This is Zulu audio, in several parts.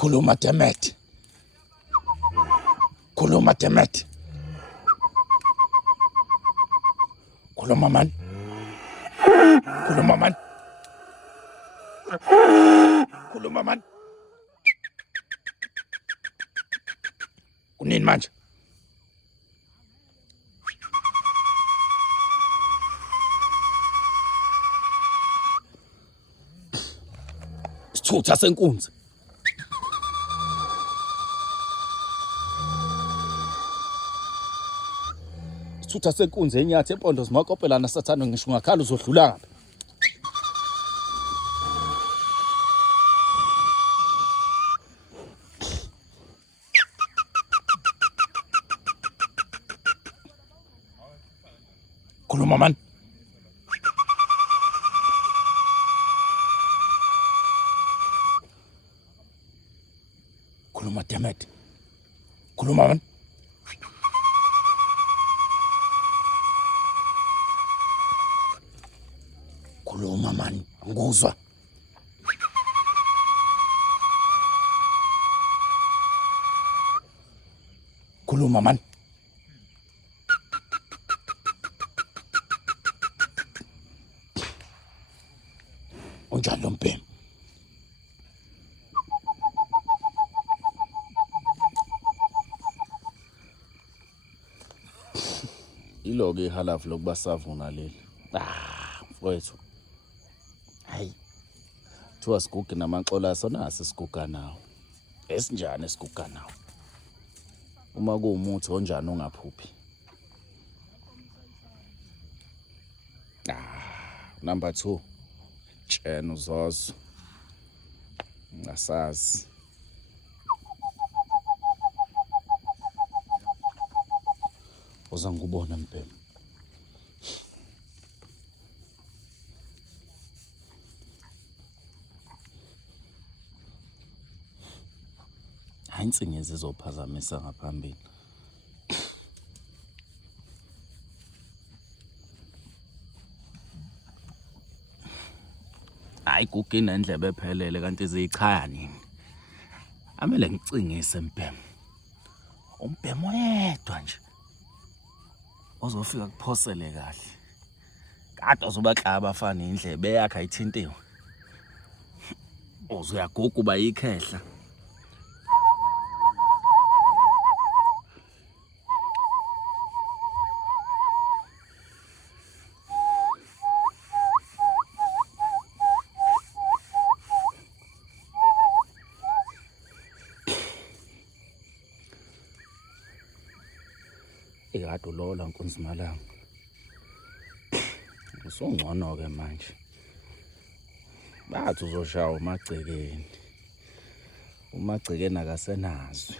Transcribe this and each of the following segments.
Khuluma Demet. Khuluma Demet. Khuluma man. Khuluma man. Khuluma man. Kunini manje? Isithutha senkunzi. Isithutha senkunzi enyathi empondo zimakopelana sathana ngisho ngakhala uzodlula ngapha. Khuluma man. Khuluma Demet. Khuluma man. Khuluma man, nguzwa. Khuluma man. Unjani lo mbhemu? Iloke ihalafu lokubasavuna leli. Mfowethu. Hayi. Thiwa siguge namaxola sonase siguga nawo. Esinjani esiguga nawo? Uma kuwumuthi onjani ongaphuphi? Number 2. Tshena uzozo. Ngasazi. Uza ngubona mbhemu. Hayi insingezi izophazamisa ngaphambili. Hayi gugi nendlebe ephelele kanti izichaya nini. Amele ngicingise mbhemu. Umbhemu yedwa nje. Ozofika kuphosele kahle. Kade uzobaxaka abafana indlebe yakhe ayithintiwe. Uzoyaguga uba yikhehla. Ikade ulola nkunzimalanga. Usongcono ke manje. Bathi uzoshaya uMagcekeni. uMagcekeni akasenazwe.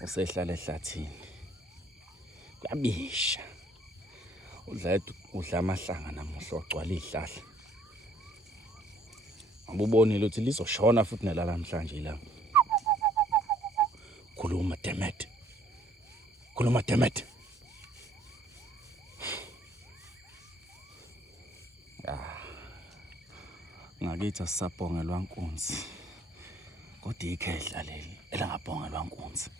Usehlala ehlathini. Kuyabisha. Udla amahlanga namuhla ogcwala izihlahla. Ngibonile ukuthi lizoshona futhi nelamhlanje ilanga. Khuluma Demet. Khuluma Demet. Ngakithi asisabhongelwa nkunzi. Kodwa ikhehla leli elangabhongelwa nkunzi.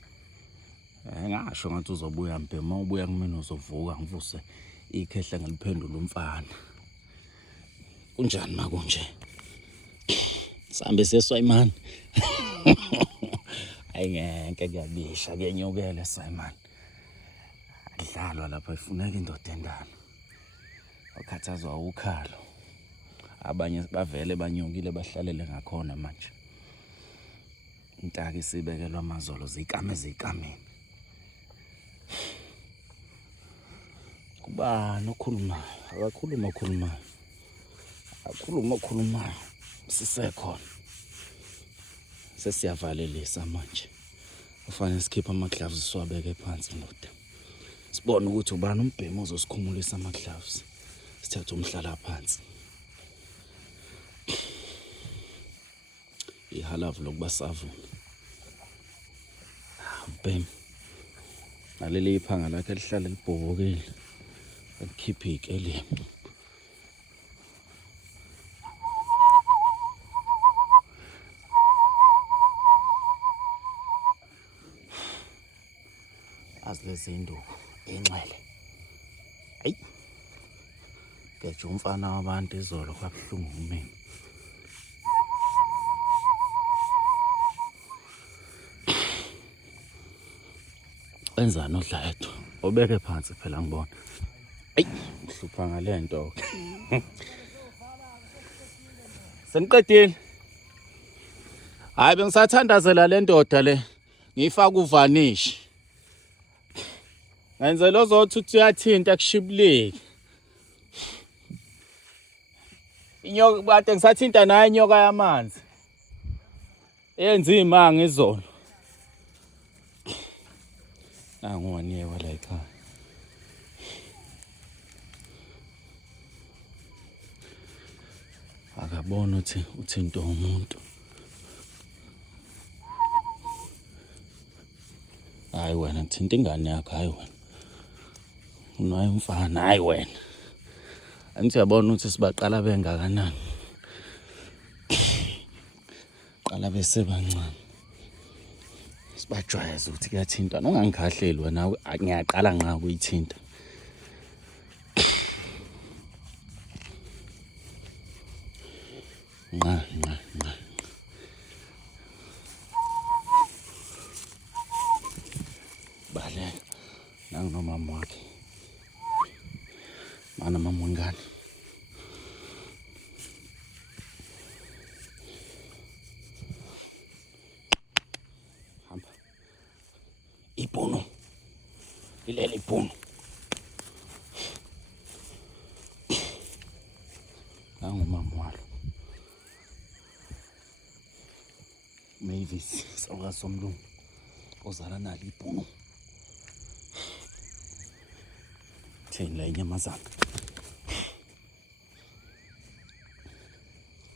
Ngasho ngathi uzobuya mbhemu, ubuya kumina uzovuka ngivuse ikhehla ngeliphendula umfana. Kunjani makunje? Sambe seswayimani. Hayi ngeke kuyabisha kuyenyukela Simon. Adlalwa lapha ifuneka indoda endala. Okhathazwa ukhalo. Abanye bavele banyukile bahlalele ngakhona manje. Intaka isibekelwa amazolo zikameni. Kubani okhulumayo? Akakhuluma. Akhulumayo. Sisekhona. Sesiyavalelisa manje. Kufanele sikhiphe amagloves siwabeke phansi ndoda. Sibone ukuthi ubani umbhemu ozosikhumulisa amagloves. Sithathe umhlala phansi. Ihalavu lokubasavuna. Mbhemu. Naleli iphanga lakhe lihlala libhobokile. Alikhiphe ikelemu. lezi induku inxele. Hayi. Ngeje umfana wabantu izolo kwabuhlungu kumina. Wenzani udlayedwa? Obeke phansi phela ngibona. Ayi, uhlupha ngale nto. Seniqedile. Hayi bengisathandazela le ndoda le. Ngifaka uvanish. Ngenzela ozothi uthi uyathinta kushibuleki. Inyoka kade ngisathinta nayo inyoka yamanzi. Yenza imanga izolo. Nangiwaniyewa la ekhaya. Akabona uthi uthinto umuntu. Hayi wena ngithinta ingane yakho, hayi wena. Unayo umfana, hayi wena. Angithi uyabona ukuthi sibaqala bengakanani. Qala bese bancane. Sibajwayeza ukuthi kuyathinta. Ungangikhahleli wena, ngiyaqala ngqa ukuyithinta. Nqa. Baleka. Nangu nomama wakhe. Mana mama wengane. Hamba. Ipuno. Ilele ipuno. Nangu mama walo. Mavis sawuka somlungu. Ozala nalo ipuno. Thini la inyamazana.